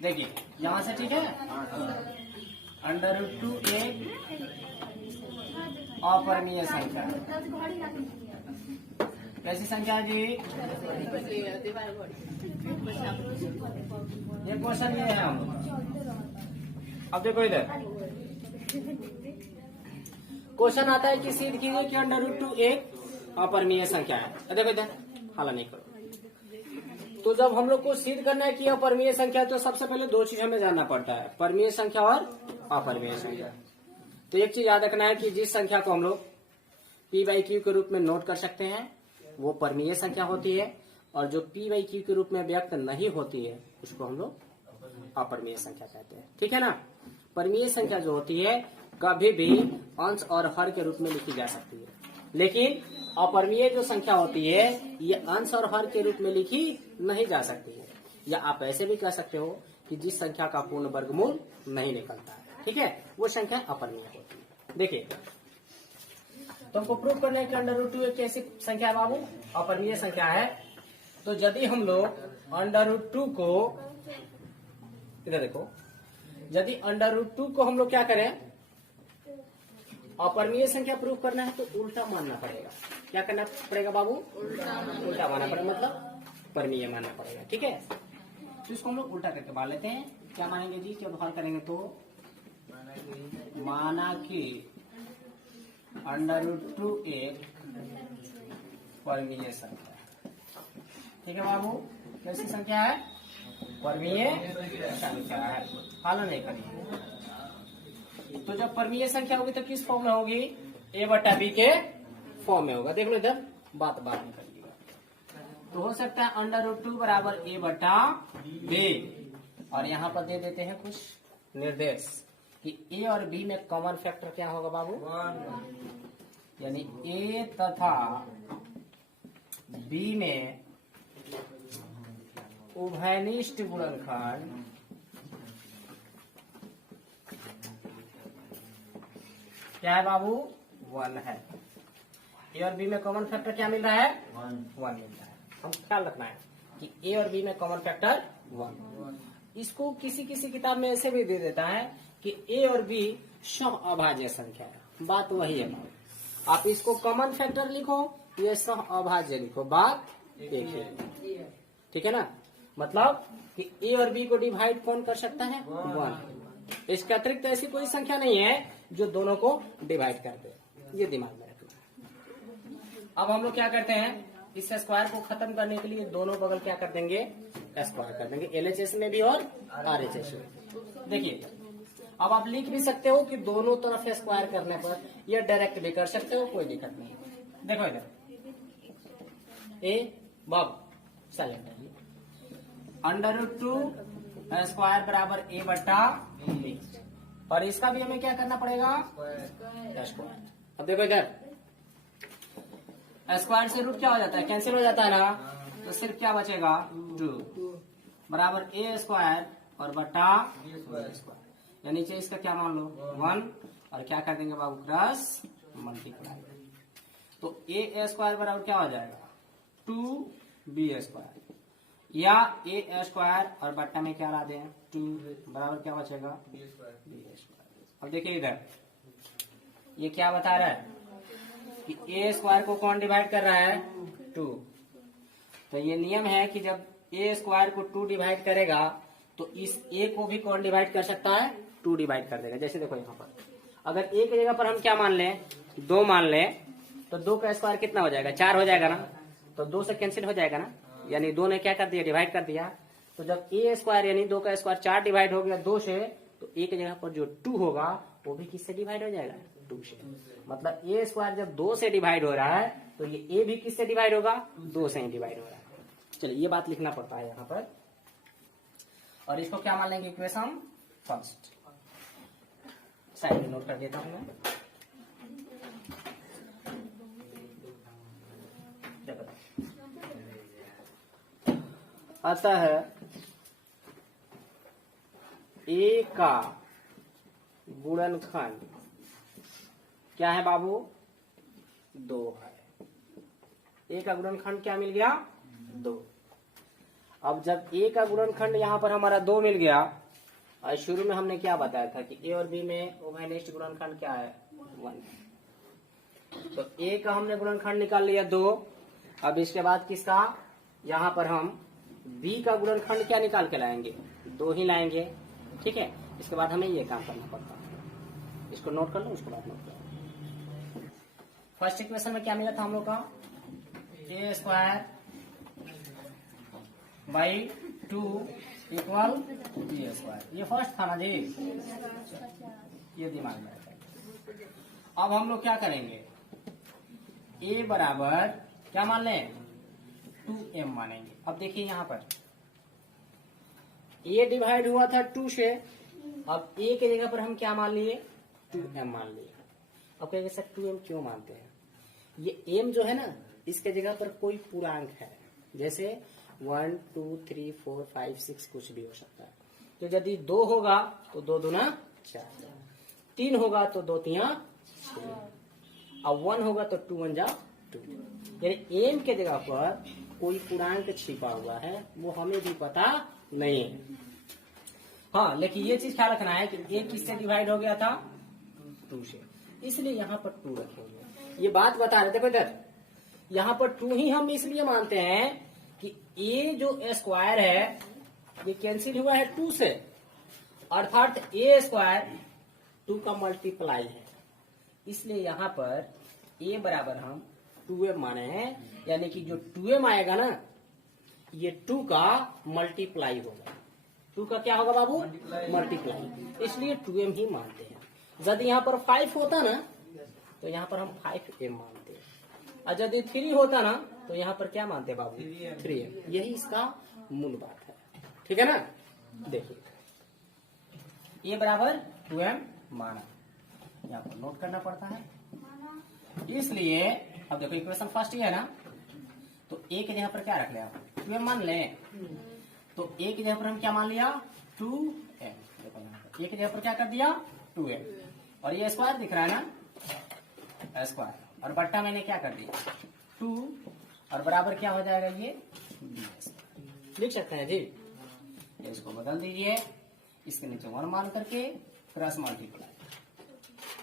देखिए यहाँ से, ठीक है, √2 एक अपरिमेय संख्या। कैसी संख्या है जी? ये क्वेश्चन ये है हम। अब देखो इधर क्वेश्चन आता है कि सिद्ध कीजिए कि √2 एक अपरिमेय संख्या है। देखो इधर हाला नहीं करो। तो जब हम लोग को सिद्ध करना है कि अपरिमेय संख्या, तो सबसे पहले दो चीज हमें जानना पड़ता है, परिमेय संख्या और अपरिमेय संख्या। तो एक चीज याद रखना है कि जिस संख्या को हम लोग p/q के रूप में नोट कर सकते हैं वो परिमेय संख्या होती है, और जो p/q के रूप में व्यक्त नहीं होती है उसको हम लोग अपरिमेय संख्या कहते हैं। ठीक है ना। परिमेय संख्या जो होती है कभी भी अंश और हर के रूप में लिखी जा सकती है, लेकिन अपरिमेय जो संख्या होती है ये अंश और हर के रूप में लिखी नहीं जा सकती है। या आप ऐसे भी कह सकते हो कि जिस संख्या का पूर्ण वर्गमूल नहीं निकलता है, ठीक है, वो संख्या अपरिमेय होती है। देखिए तुमको प्रूव करने के √2 एक कैसी संख्या है बाबू? अपरिमेय संख्या है। तो यदि हम लोग √2 को, इधर देखो, यदि √2 को हम लोग क्या करें, अपरिमेय संख्या प्रूव करना है तो उल्टा मानना पड़ेगा। क्या करना पड़ेगा बाबू? उल्टा मानना पड़ेगा, मतलब परिमेय मानना पड़ेगा। ठीक है, तो इसको हम लोग उल्टा करके मान लेते हैं। क्या मानेंगे जी? जब हल करेंगे तो माना कि √2 एक परिमेय संख्या। ठीक है बाबू, कैसी संख्या है? परिमेय संख्या है। पालन नहीं करिए। तो जब परिमेय संख्या होगी तो किस फॉर्म में होगी? a/b के फॉर्म में होगा। देख लो इधर बात में करिएगा। तो हो सकता है √2 बराबर a/b, और यहाँ पर दे देते हैं कुछ निर्देश कि a और b में कॉमन फैक्टर क्या होगा बाबू? 1। यानी a तथा b में उभयनिष्ठ गुणनखंड क्या है बाबू? 1 है। ए और बी में कॉमन फैक्टर क्या मिल रहा है? 1 मिल रहा है। हम ख्याल रखना है कि ए और बी में कॉमन फैक्टर 1। इसको किसी किसी किताब में ऐसे भी दे देता है कि ए और बी सह अभाज्य संख्या है। बात वही है। आप इसको कॉमन फैक्टर लिखो, ये सह अभाज्य लिखो, बात एक ही। ठीक है ना। मतलब कि ए और बी को डिवाइड कौन कर सकता है? 1। इसके अतिरिक्त ऐसी कोई संख्या नहीं है जो दोनों को डिवाइड कर दे। ये दिमाग में रखना। अब हम लोग क्या करते हैं, इस स्क्वायर को खत्म करने के लिए दोनों बगल क्या कर देंगे? स्क्वायर कर देंगे, LHS में भी और RHS में। देखिए अब आप लिख भी सकते हो कि दोनों तरफ स्क्वायर करने पर, या डायरेक्ट भी कर सकते हो, कोई दिक्कत नहीं। देखो इधर बाब साइलेंट √2 स्क्वायर बराबर a/b, और इसका भी हमें क्या करना पड़ेगा? स्क्वायर। अब देखो इधर स्क्वायर से रूट क्या हो जाता है? कैंसिल हो जाता है ना। तो सिर्फ क्या बचेगा? 2 बराबर a² और बटा b²। या नीचे इसका क्या मान लो? 1, और क्या कर देंगे बाबू? Cross multiply. तो a² बराबर क्या हो जाएगा? 2b², या a² और बट्टा में क्या ला दें? 2 बराबर क्या बचेगा? b²। अब देखिए इधर ये क्या बता रहा है कि a² को कौन डिवाइड कर रहा है? 2। तो ये नियम है कि जब a² को 2 डिवाइड करेगा तो इस a को भी कौन डिवाइड कर सकता है? 2 डिवाइड कर देगा। जैसे देखो यहाँ पर अगर a की जगह पर हम क्या मान लें? 2 मान लें, तो 2 का स्क्वायर कितना हो जाएगा? 4 हो जाएगा ना। तो 2 से कैंसिल हो जाएगा ना, यानी 2 ने क्या कर दिया? डिवाइड कर दिया। तो जब a² यानी 2 का स्क्वायर 4 डिवाइड हो गया 2 से, तो a की जगह पर जो 2 होगा वो भी किससे डिवाइड हो जाएगा? 2 से। मतलब a² जब 2 से डिवाइड हो रहा है तो ये a भी किससे डिवाइड होगा? 2 से ही डिवाइड हो रहा है। चलिए ये बात लिखना पड़ता है यहाँ पर, और इसको क्या मान लेंगे? Equation first. साइड में नोट कर देता हूं मैं। अतः a का गुणनखंड क्या है बाबू? 2 है। a का गुणनखंड क्या मिल गया? 2। अब जब ए का गुणनखंड यहाँ पर हमारा 2 मिल गया, और शुरू में हमने क्या बताया था कि ए और बी में उभयनिष्ठ गुणनखंड क्या है 1। तो ए का हमने गुणनखंड निकाल लिया 2। अब इसके बाद किसका, यहाँ पर हम बी का गुणनखंड क्या निकाल के लाएंगे, 2 ही लाएंगे। ठीक है, इसके बाद हमें ये काम करना पड़ता है। इसको नोट कर लो, उसके बाद नोट करो। फर्स्ट इक्वेशन में क्या मिला था हम लोग का, a square by 2 equal b square. ये फर्स्ट था ना जी, ये दिमाग में रखा। अब हम लोग क्या करेंगे, ए बराबर क्या मान लें 2m मानेंगे। अब देखिए यहाँ पर ए डिवाइड हुआ था 2 से, अब ए के जगह पर हम क्या मान लिए 2m मान लिए। अब कहेंगे सर 2m क्यों मानते हैं, ये m जो है ना इसके जगह पर कोई पूर्णांक है, जैसे 1 2 3 4 5 6 कुछ भी हो सकता है। तो यदि 2 होगा तो 2 दूना 4, 3 होगा तो 2 तिया 6, अब 1 होगा तो 2 1 जा 2। यानी एम के जगह पर कोई पूर्णांक छिपा हुआ है, वो हमें भी पता नहीं है। हाँ, लेकिन ये चीज ख्याल रखना है कि ए किससे डिवाइड हो गया था 2 से, इसलिए यहाँ पर 2 रखेंगे। ये बात बता रहे थे, देखो इधर यहाँ पर 2 ही हम इसलिए मानते हैं कि ए जो स्क्वायर है ये कैंसिल हुआ है 2 से, अर्थात ए स्क्वायर 2 का मल्टीप्लाई है, इसलिए यहाँ पर ए बराबर हम 2m माने हैं। यानी कि जो 2m आएगा ना ये 2 का मल्टीप्लाई होगा। 2 का क्या होगा बाबू, मल्टीप्लाई, इसलिए 2m ही मानते हैं। यदि यहाँ पर 5 होता ना तो यहाँ पर हम 5m मानते हैं, और यदि 3 होता ना तो यहाँ पर क्या मानते हैं बाबू 3m। यही इसका मूल बात है, ठीक है ना। देखिए a बराबर 2m माना, यहाँ पर नोट करना पड़ता है। इसलिए अब देखो इक्वेशन फर्स्ट ही है ना, तो a के जगह पर क्या रख लिया 2m मान ले, तो a की जगह पर हम क्या मान लिया 2m। देखो यहाँ पर a की जगह पर क्या कर दिया 2m, और ये स्क्वायर दिख रहा है ना स्क्वायर, और बट्टा मैंने क्या कर दिया 2, और बराबर क्या हो जाएगा ये b। लिख सकते हैं जी, इसको बदल दीजिए, इसके नीचे 1 मान करके क्रॉस मल्टीप्लाई,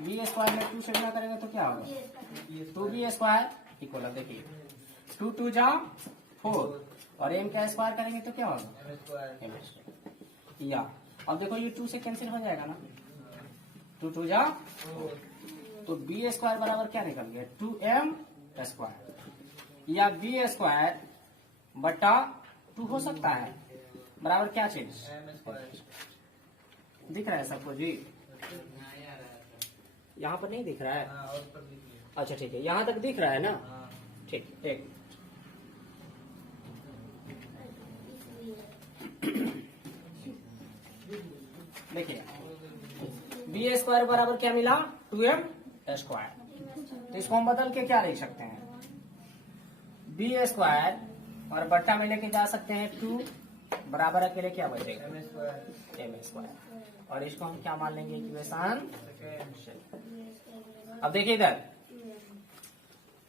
बी स्क्वायर में 2 से गुणा करेंगे तो क्या होगा 2b स्क्वायर इक्वल, देखिए 2 2 जा 4, और m का स्क्वायर करेंगे तो क्या होगा m स्क्वायर। या अब देखो ये 2 से कैंसिल हो जाएगा ना, 2 2 जा, तो बी स्क्वायर बराबर क्या निकल गया 2m स्क्वायर, या बी स्क्वायर बटा 2 हो सकता है बराबर क्या चीज दिख रहा है सबको जी, यहाँ पर नहीं दिख रहा है, अच्छा ठीक है, यहाँ तक दिख रहा है ना, ठीक एक देखिए बी स्क्वायर बराबर क्या मिला 2m स्क्वायर। तो इसको हम बदल के क्या लिख सकते हैं बी स्क्वायर, और बट्टा में लेके जा सकते हैं 2, बराबर अकेले क्या बचेगा m स्क्वायर, और इसको हम क्या मान लेंगे इक्वेशन। अब देखिए इधर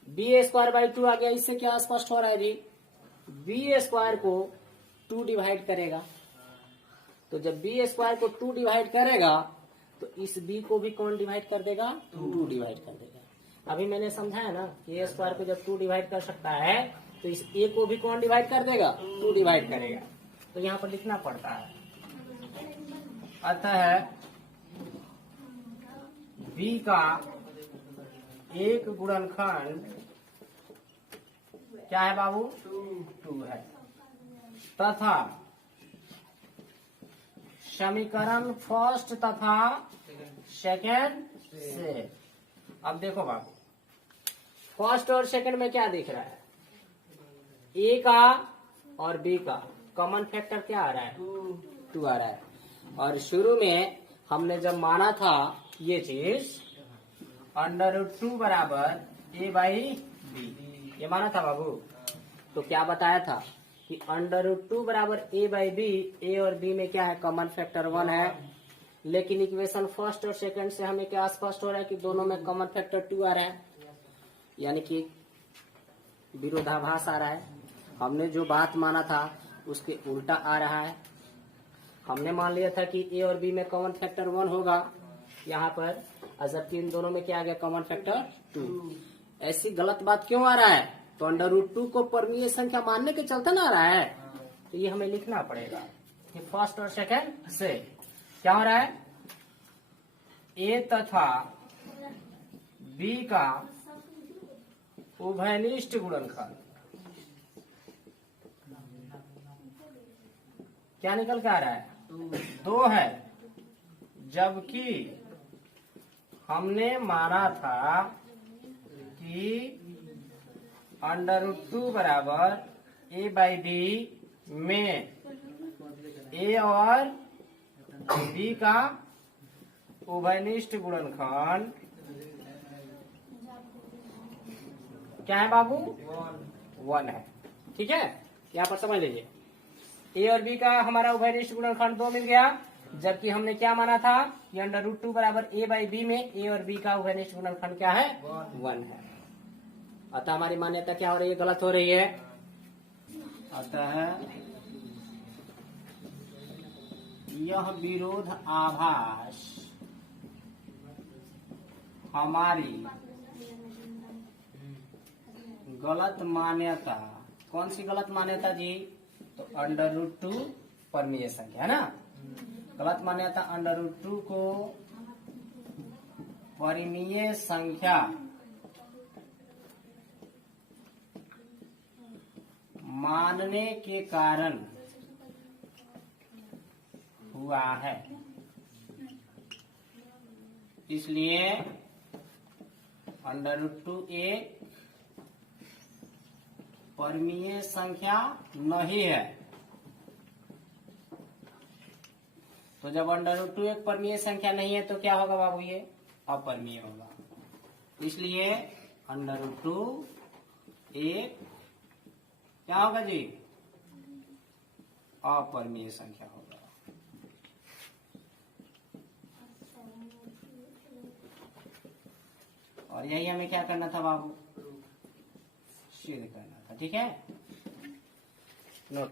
बी स्क्वायर बाई 2 आ गया, इससे क्या स्पष्ट हो रहा है जी, बी स्क्वायर को 2 डिवाइड करेगा, तो जब बी स्क्वायर को 2 डिवाइड करेगा तो इस b को भी कौन डिवाइड कर देगा 2 डिवाइड कर देगा। अभी मैंने समझाया ना कि ए स्क्वायर को जब 2 डिवाइड कर सकता है तो इस a को भी कौन डिवाइड कर देगा 2 डिवाइड करेगा, तो यहाँ पर लिखना पड़ता है। अतः b का एक गुणनखंड क्या है बाबू 2 है, तथा समीकरण फर्स्ट तथा सेकंड से। अब देखो बाबू फर्स्ट और सेकंड में क्या दिख रहा है, ए का और बी का कॉमन फैक्टर क्या आ रहा है 2 आ रहा है, और शुरू में हमने जब माना था ये चीज √2 बराबर a बाई बी, ये माना था बाबू, तो क्या बताया था कि √2 बराबर a बाई बी, ए और बी में क्या है कॉमन फैक्टर 1 है, लेकिन इक्वेशन फर्स्ट और सेकंड से हमें क्या स्पष्ट हो रहा है कि दोनों में कॉमन फैक्टर 2 आ रहा है, यानी कि विरोधाभास आ रहा है। हमने जो बात माना था उसके उल्टा आ रहा है। हमने मान लिया था कि ए और बी में कॉमन फैक्टर 1 होगा यहाँ पर, और जबकि इन दोनों में क्या आ गया कॉमन फैक्टर 2। ऐसी गलत बात क्यों आ रहा है? तो √2 को परमीय संख्या मानने के चलते ना आ रहा है। तो ये हमें लिखना पड़ेगा कि फर्स्ट और सेकंड से क्या हो रहा है, ए तथा बी का उभयनिष्ठ गुणनखंड क्या निकल के आ रहा है, 2 है। जबकि हमने माना था कि √2 बराबर a/b में ए और बी का उभयनिष्ठ गुणनखंड क्या है बाबू, 1 है। ठीक है, यहाँ पर समझ लीजिए, ए और बी का हमारा उभयनिष्ठ गुणनखंड 2 मिल गया, जबकि हमने क्या माना था कि √2 बराबर a/b में ए और बी का उभयनिष्ठ गुणनखंड क्या है, 1 है। अतः हमारी मान्यता क्या हो रही है, गलत हो रही है। अतः यह विरोध आभास हमारी गलत मान्यता, कौन सी गलत मान्यता जी, तो √2 परमीय संख्या है ना। गलत मान्यता √2 को परिमीय संख्या मानने के कारण हुआ है। इसलिए √2 एक परमीय संख्या नहीं है। तो जब √2 एक परमीय संख्या नहीं है तो क्या होगा बाबू, ये अपरमीय होगा। इसलिए √2 एक क्या होगा जी, अपरमीय संख्या होगा। और यही हमें क्या करना था बाबू, सिद्ध करना था। ठीक है।